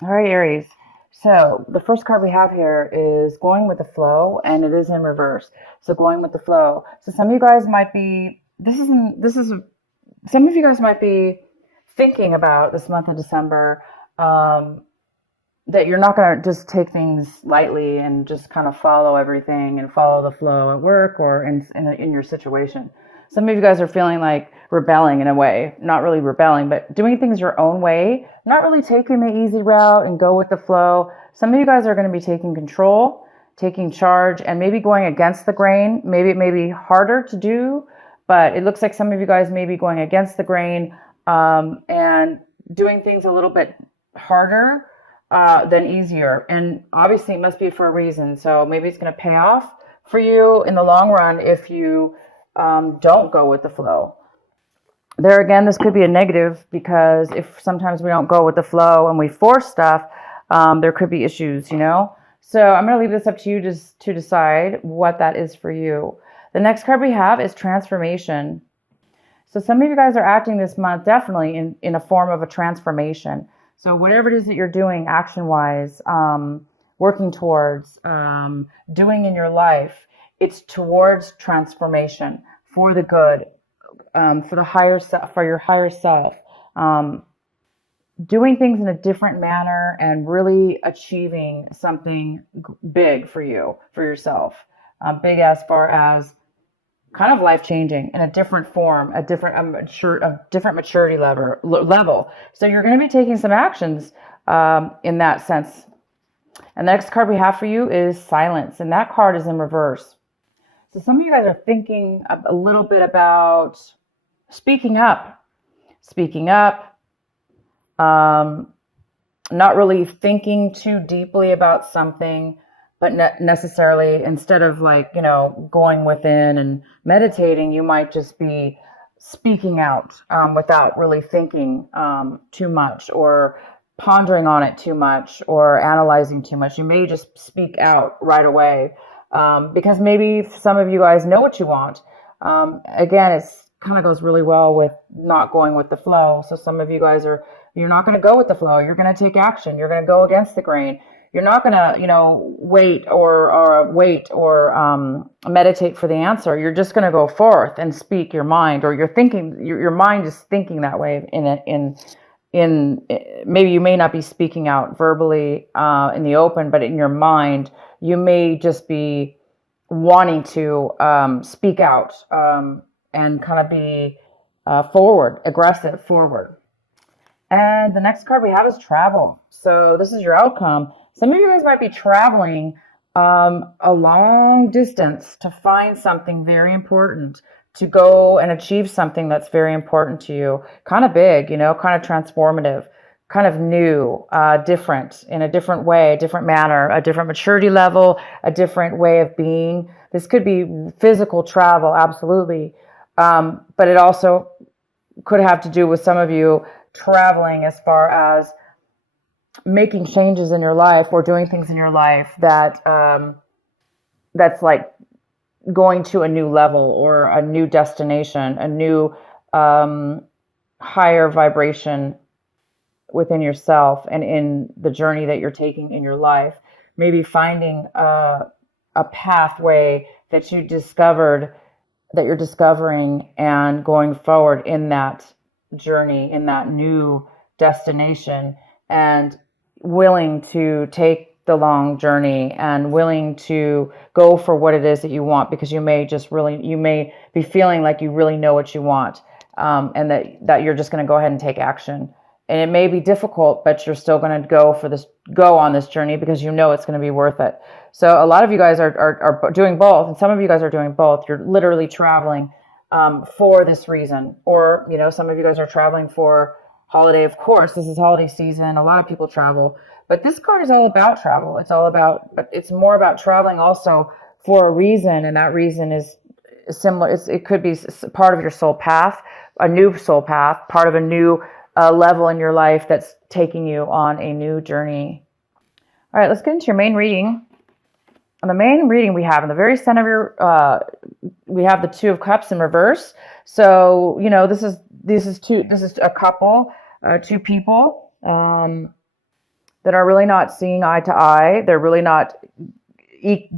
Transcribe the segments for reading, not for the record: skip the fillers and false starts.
All right, Aries. So the first card we have here is going with the flow, and it is in reverse. So going with the flow. So some of you guys might be. Some of you guys might be thinking about this month of December. Um, that you're not going to just take things lightly and just kind of follow everything and follow the flow at work or in your situation. Some of you guys are feeling like rebelling in a way, not really rebelling, but doing things your own way, not really taking the easy route and go with the flow. Some of you guys are going to be taking control, taking charge, and maybe going against the grain. Maybe it may be harder to do, but it looks like some of you guys may be going against the grain and doing things a little bit harder than easier. And obviously, it must be for a reason. So maybe it's going to pay off for you in the long run if you don't go with the flow. There again, this could be a negative because if sometimes we don't go with the flow and we force stuff, there could be issues, you know? So I'm going to leave this up to you just to decide what that is for you. The next card we have is transformation. So some of you guys are acting this month definitely in a form of a transformation. So whatever it is that you're doing action-wise, working towards, doing in your life, it's towards transformation for the good, for the higher self, for your higher self. Doing things in a different manner and really achieving something big for you, for yourself. Big as far as kind of life changing in a different form, a different maturity level. So you're going to be taking some actions in that sense. And the next card we have for you is silence, and that card is in reverse. So some of you guys are thinking a little bit about speaking up, not really thinking too deeply about something, but necessarily instead of like, going within and meditating, you might just be speaking out without really thinking too much or pondering on it too much or analyzing too much. You may just speak out right away because maybe some of you guys know what you want. Again, it's kind of goes really well with not going with the flow. So some of you guys you're not going to go with the flow. You're going to take action. You're going to go against the grain. You're not going to, wait or meditate for the answer. You're just going to go forth and speak your mind, or you're thinking. Your mind is thinking that way. In maybe you may not be speaking out verbally in the open, but in your mind, you may just be wanting to speak out and kind of be aggressive forward. And the next card we have is travel. So this is your outcome. Some of you guys might be traveling a long distance to find something very important, to go and achieve something that's very important to you. Kind of big, kind of transformative, kind of new, different, in a different way, a different manner, a different maturity level, a different way of being. This could be physical travel, absolutely. But it also could have to do with some of you traveling as far as making changes in your life or doing things in your life that's like going to a new level or a new destination, a new higher vibration within yourself and in the journey that you're taking in your life. Maybe finding a pathway that you're discovering and going forward in that journey, in that new destination, and willing to take the long journey and willing to go for what it is that you want, because you may be feeling like you really know what you want, and that you're just going to go ahead and take action. And it may be difficult, but you're still going to go on this journey because you know it's going to be worth it. So a lot of you guys are doing both, and some of you guys are doing both. You're literally traveling for this reason, or some of you guys are traveling for holiday. Of course, this is holiday season. A lot of people travel, but this card is all about travel. But it's more about traveling also for a reason, and that reason is similar. It could be part of your soul path, a new soul path, part of a new level in your life that's taking you on a new journey. All right, let's get into your main reading. On the main reading, we have in the very center of your, we have the Two of Cups in reverse. So this is a couple, two people, that are really not seeing eye to eye. They're really not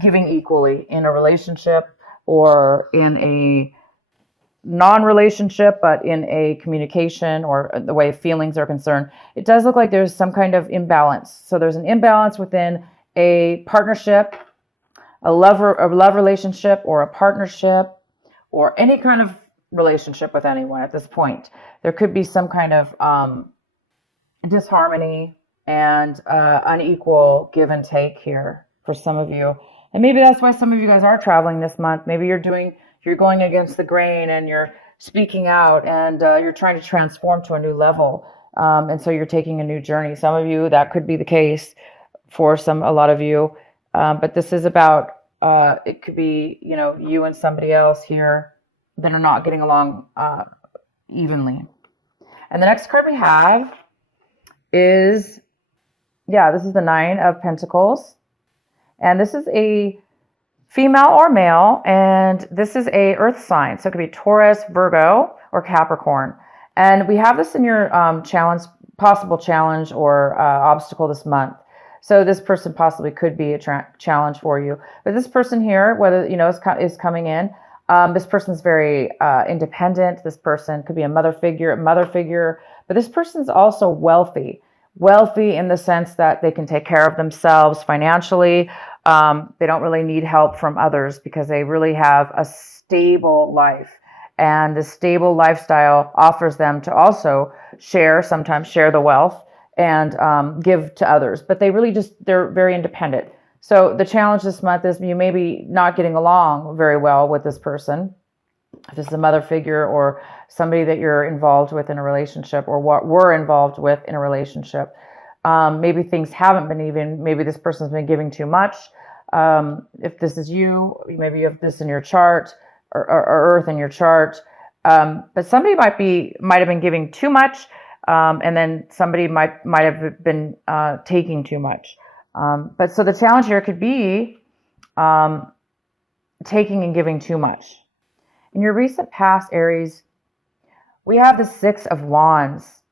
giving equally in a relationship or in a non-relationship, but in a communication or the way feelings are concerned. It does look like there's some kind of imbalance. So there's an imbalance within a partnership, a love relationship, or a partnership, or any kind of relationship with anyone at this point. There could be some kind of disharmony and unequal give and take here for some of you. And maybe that's why some of you guys are traveling this month. Maybe you're going against the grain and you're speaking out and you're trying to transform to a new level. And so you're taking a new journey. Some of you, that could be the case for a lot of you. But this is about, it could be, you and somebody else here that are not getting along evenly. And the next card we have is, this is the 9 of Pentacles. And this is a female or male, and this is a earth sign. So it could be Taurus, Virgo, or Capricorn. And we have this in your possible challenge or obstacle this month. So this person possibly could be a challenge for you. But this person here, whether, is coming in, this person's very independent. This person could be a mother figure, but this person's also wealthy in the sense that they can take care of themselves financially. They don't really need help from others because they really have a stable life, and the stable lifestyle offers them to also sometimes share the wealth and give to others, but they're very independent. So the challenge this month is you may be not getting along very well with this person. If this is a mother figure or somebody that you're involved with in a relationship or what we're involved with in a relationship, maybe things haven't been even. Maybe this person's been giving too much. If this is you, maybe you have this in your chart or Earth in your chart. But somebody might have been giving too much, and then somebody might have been taking too much. But so the challenge here could be taking and giving too much. In your recent past, Aries, we have the 6 of Wands.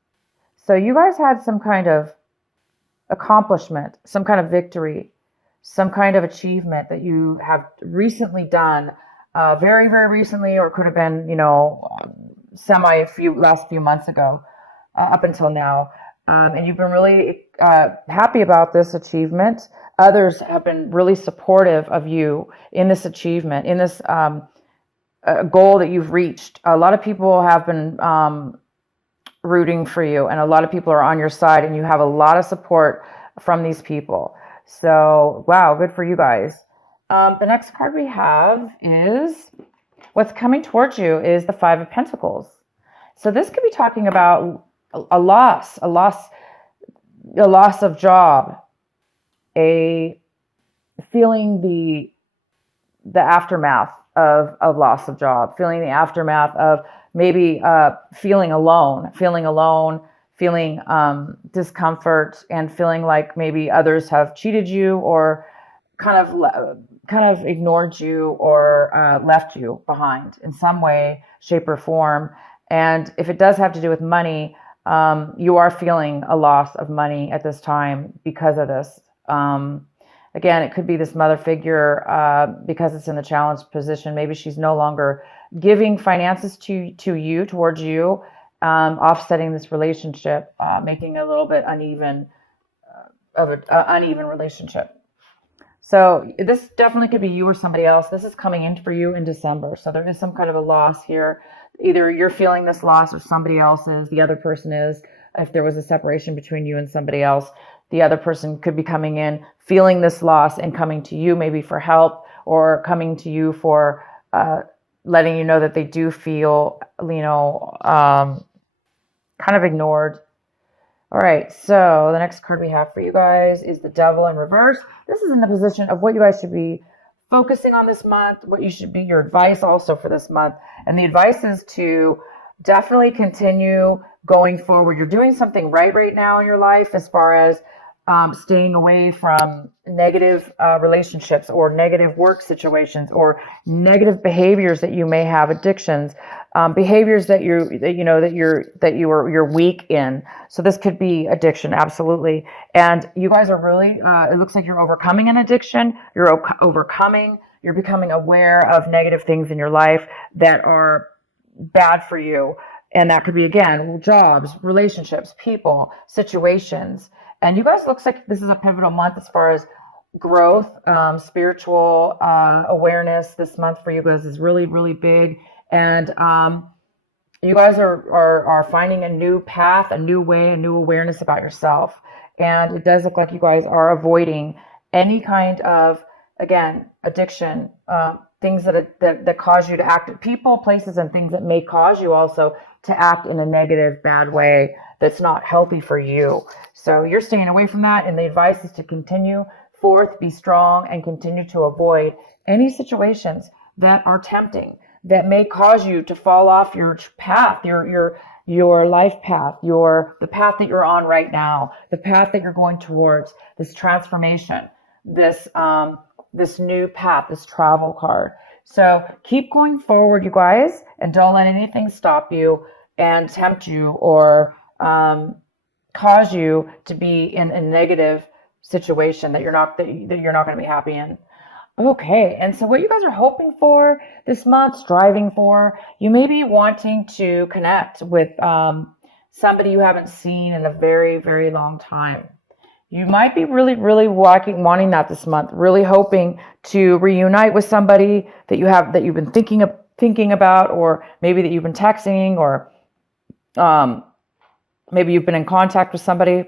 So you guys had some kind of accomplishment, some kind of victory, some kind of achievement that you have recently done, very, very recently, or could have been, last few months ago, up until now. And you've been really happy about this achievement. Others have been really supportive of you in this achievement, in this goal that you've reached. A lot of people have been rooting for you, and a lot of people are on your side, and you have a lot of support from these people. So, wow, good for you guys. The next card we have is what's coming towards you is the 5 of Pentacles. So this could be talking about a loss of job, feeling the aftermath of loss of job, feeling the aftermath of maybe feeling alone, feeling discomfort, and feeling like maybe others have cheated you or kind of ignored you or left you behind in some way, shape, or form. And if it does have to do with money, you are feeling a loss of money at this time because of this. Again, it could be this mother figure because it's in the challenged position. Maybe she's no longer giving finances towards you, offsetting this relationship, making a little bit uneven relationship. So this definitely could be you or somebody else. This is coming in for you in December. So there is some kind of a loss here. Either you're feeling this loss or somebody else is, the other person is. If there was a separation between you and somebody else, the other person could be coming in, feeling this loss and coming to you maybe for help, or coming to you for letting you know that they do feel, kind of ignored. All right, so the next card we have for you guys is the Devil in reverse. This is in the position of what you guys should be focusing on this month, what you should be, your advice also for this month. And the advice is to definitely continue going forward. You're doing something right now in your life as far as staying away from negative relationships or negative work situations or negative behaviors that you may have, addictions, behaviors that you're weak in. So this could be addiction, absolutely. And you guys are really, it looks like you're overcoming an addiction. You're becoming aware of negative things in your life that are bad for you. And that could be, again, jobs, relationships, people, situations. And you guys, looks like this is a pivotal month as far as growth, spiritual awareness. This month for you guys is really, really big. And you guys are finding a new path, a new way, a new awareness about yourself. And it does look like you guys are avoiding any kind of, again, addiction, things that cause you to act, people, places, and things that may cause you also to act in a negative, bad way that's not healthy for you. So you're staying away from that, and the advice is to continue forth, be strong, and continue to avoid any situations that are tempting, that may cause you to fall off your path, your life path, the path that you're on right now, the path that you're going towards, this transformation, this new path, this travel card. So keep going forward, you guys, and don't let anything stop you and tempt you or cause you to be in a negative situation that you're not going to be happy in. Okay, and so what you guys are hoping for this month, striving for, you may be wanting to connect with somebody you haven't seen in a very, very long time. You might be really, really wanting that this month, really hoping to reunite with somebody that you've been thinking about, or maybe that you've been texting, or maybe you've been in contact with somebody,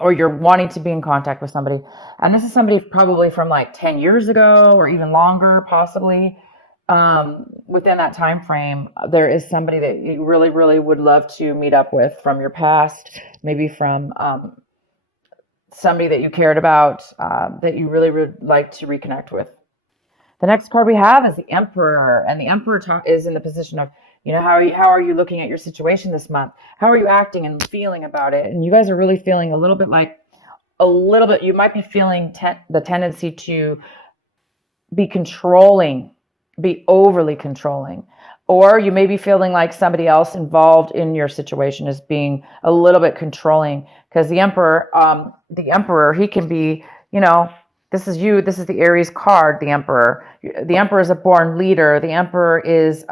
or you're wanting to be in contact with somebody. And this is somebody probably from like 10 years ago or even longer, possibly. Within that time frame, there is somebody that you really, really would love to meet up with from your past, maybe from somebody that you cared about, that you really would like to reconnect with. The next card we have is the Emperor, and the Emperor is in the position of, how are you looking at your situation this month? How are you acting and feeling about it? And you guys are really feeling you might be feeling the tendency to be controlling, be overly controlling. Or you may be feeling like somebody else involved in your situation is being a little bit controlling, because the Emperor, he can be, this is you, this is the Aries card, the Emperor. The Emperor is a born leader. The Emperor is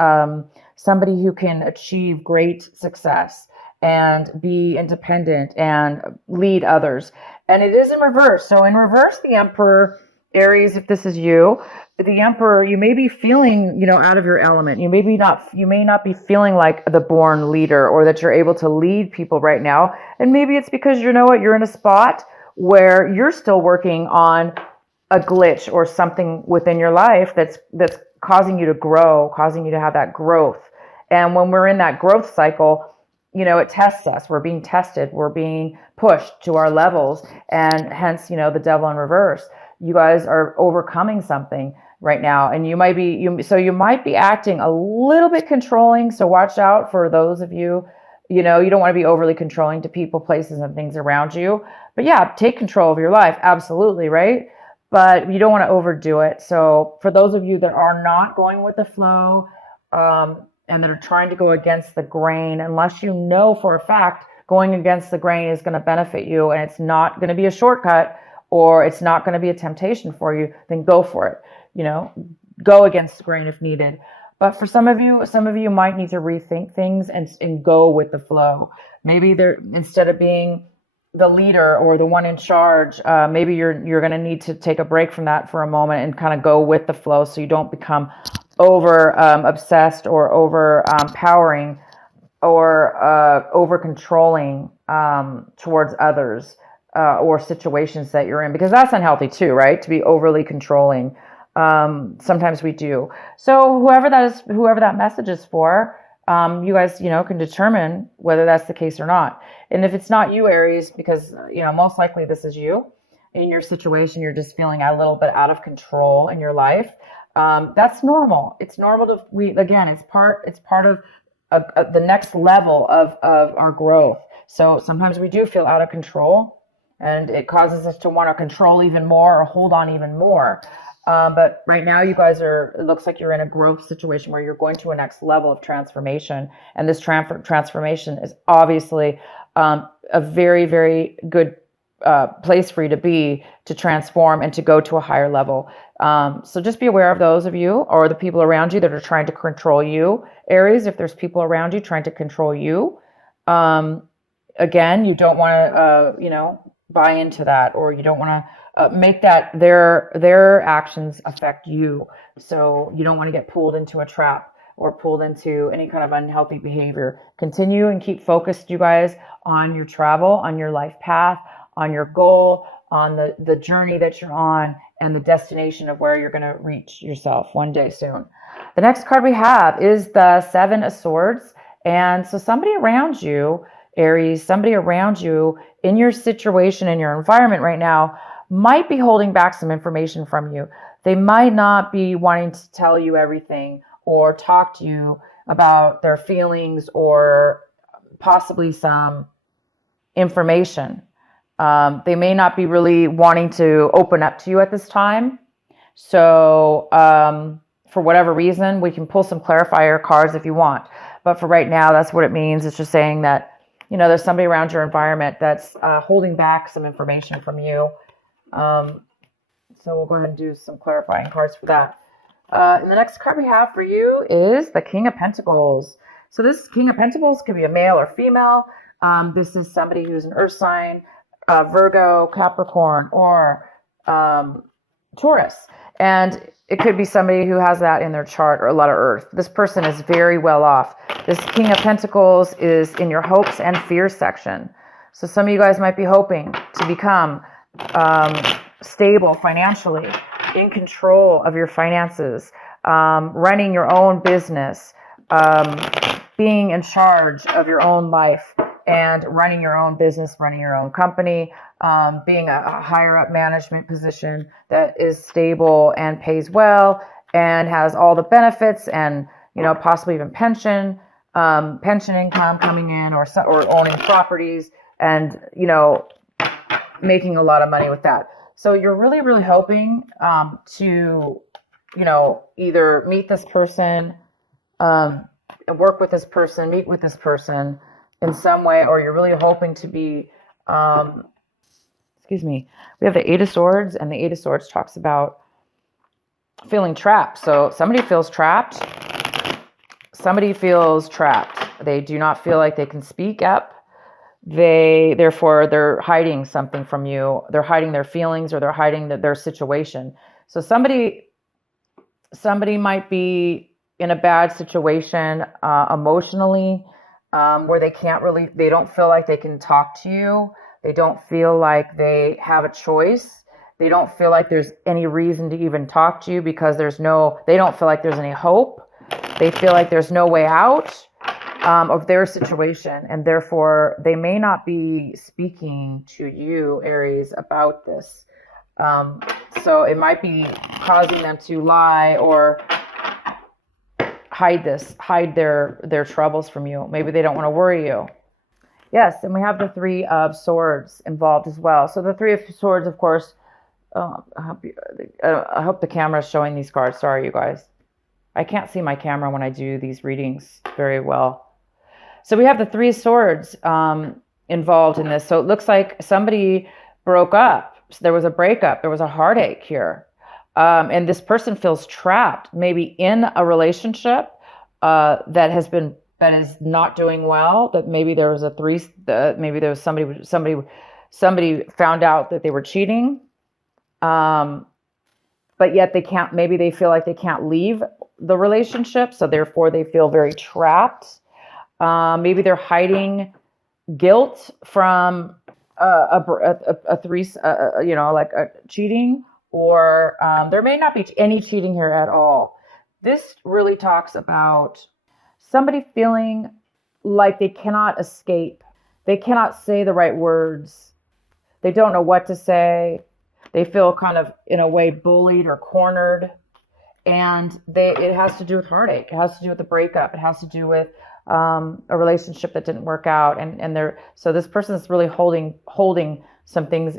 somebody who can achieve great success and be independent and lead others. And it is in reverse. So in reverse, the Emperor, Aries, if this is you, the Emperor, you may be feeling, out of your element. You may not be feeling like the born leader, or that you're able to lead people right now. And maybe it's because you're in a spot where you're still working on a glitch or something within your life that's causing you to grow, causing you to have that growth. And when we're in that growth cycle, it tests us. We're being tested. We're being pushed to our levels, and hence, the devil in reverse. You guys are overcoming something right now, and you might be acting a little bit controlling. So watch out for those of you. You don't want to be overly controlling to people, places, and things around you. But yeah, take control of your life, absolutely, right? But you don't want to overdo it. So for those of you that are not going with the flow, and that are trying to go against the grain, unless you know for a fact going against the grain is going to benefit you, and it's not going to be a shortcut, or it's not going to be a temptation for you, then go for it. Go against the grain if needed. But for some of you might need to rethink things and go with the flow. Maybe instead of being the leader or the one in charge, maybe you're going to need to take a break from that for a moment and kind of go with the flow, so you don't become over obsessed or over powering or over controlling towards others or situations that you're in, because that's unhealthy too, right? To be overly controlling. Sometimes we do. So whoever that message is for, you guys, can determine whether that's the case or not. And if it's not you, Aries, because, most likely this is you in your situation, you're just feeling a little bit out of control in your life. That's normal. It's normal it's part of the next level of our growth. So sometimes we do feel out of control, and it causes us to want to control even more or hold on even more. But right now, you guys it looks like you're in a growth situation where you're going to a next level of transformation. And this transformation is obviously a very, very good place for you to be, to transform and to go to a higher level. So just be aware of those of you or the people around you that are trying to control you. Aries, if there's people around you trying to control you, again, you don't want to, buy into that, or you don't want to make that their actions affect you. So you don't want to get pulled into a trap or pulled into any kind of unhealthy behavior. Continue and keep focused, you guys, on your travel, on your life path, on your goal, on the journey that you're on, and the destination of where you're going to reach yourself one day soon. The next card we have is the Seven of Swords. And so somebody around you, Aries, somebody around you in your situation, in your environment right now, might be holding back some information from you. They might not be wanting to tell you everything or talk to you about their feelings or possibly some information. They may not be really wanting to open up to you at this time. So for whatever reason, we can pull some clarifier cards if you want. But for right now, that's what it means. It's just saying that, there's somebody around your environment that's holding back some information from you. So we'll go ahead and do some clarifying cards for that. And the next card we have for you is the King of Pentacles. So this King of Pentacles could be a male or female. This is somebody who's an earth sign, Virgo, Capricorn, or Taurus. And it could be somebody who has that in their chart, or a lot of earth. This person is very well off. This King of Pentacles is in your hopes and fears section. So some of you guys might be hoping to become stable financially, in control of your finances, running your own business, being in charge of your own life, and running your own business, running your own company, being a higher up management position that is stable and pays well and has all the benefits and, possibly even pension income coming in, or owning properties and, making a lot of money with that. So you're really, really hoping to, either meet this person, work with this person, meet with this person in some way, or you're really hoping to be, we have the Eight of Swords, and the Eight of Swords talks about feeling trapped. So somebody feels trapped. They do not feel like they can speak up. Therefore, they're hiding something from you. They're hiding their feelings, or they're hiding their situation. So somebody might be in a bad situation emotionally, where they don't feel like they can talk to you. They don't feel like they have a choice. They don't feel like there's any reason to even talk to you because they don't feel like there's any hope. They feel like there's no way out of their situation, and therefore they may not be speaking to you, Aries, about this. So it might be causing them to lie or hide their troubles from you. Maybe they don't want to worry you. Yes, and we have the Three of Swords involved as well. So the Three of Swords, of course, I hope the camera is showing these cards. Sorry, you guys. I can't see my camera when I do these readings very well. So we have the Three of Swords involved in this. So it looks like somebody broke up. So there was a breakup. There was a heartache here. And this person feels trapped, maybe in a relationship that is not doing well. That maybe there was maybe there was somebody found out that they were cheating, but yet maybe they feel like they can't leave the relationship, so therefore they feel very trapped. Maybe they're hiding guilt from cheating, or there may not be any cheating here at all. This really talks about somebody feeling like they cannot escape. They cannot say the right words. They don't know what to say. They feel kind of, in a way, bullied or cornered. And it has to do with heartache. It has to do with the breakup. It has to do with a relationship that didn't work out. So this person is really holding some things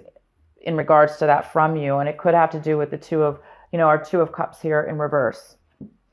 in regards to that from you. And it could have to do with the two of, our Two of Cups here in reverse.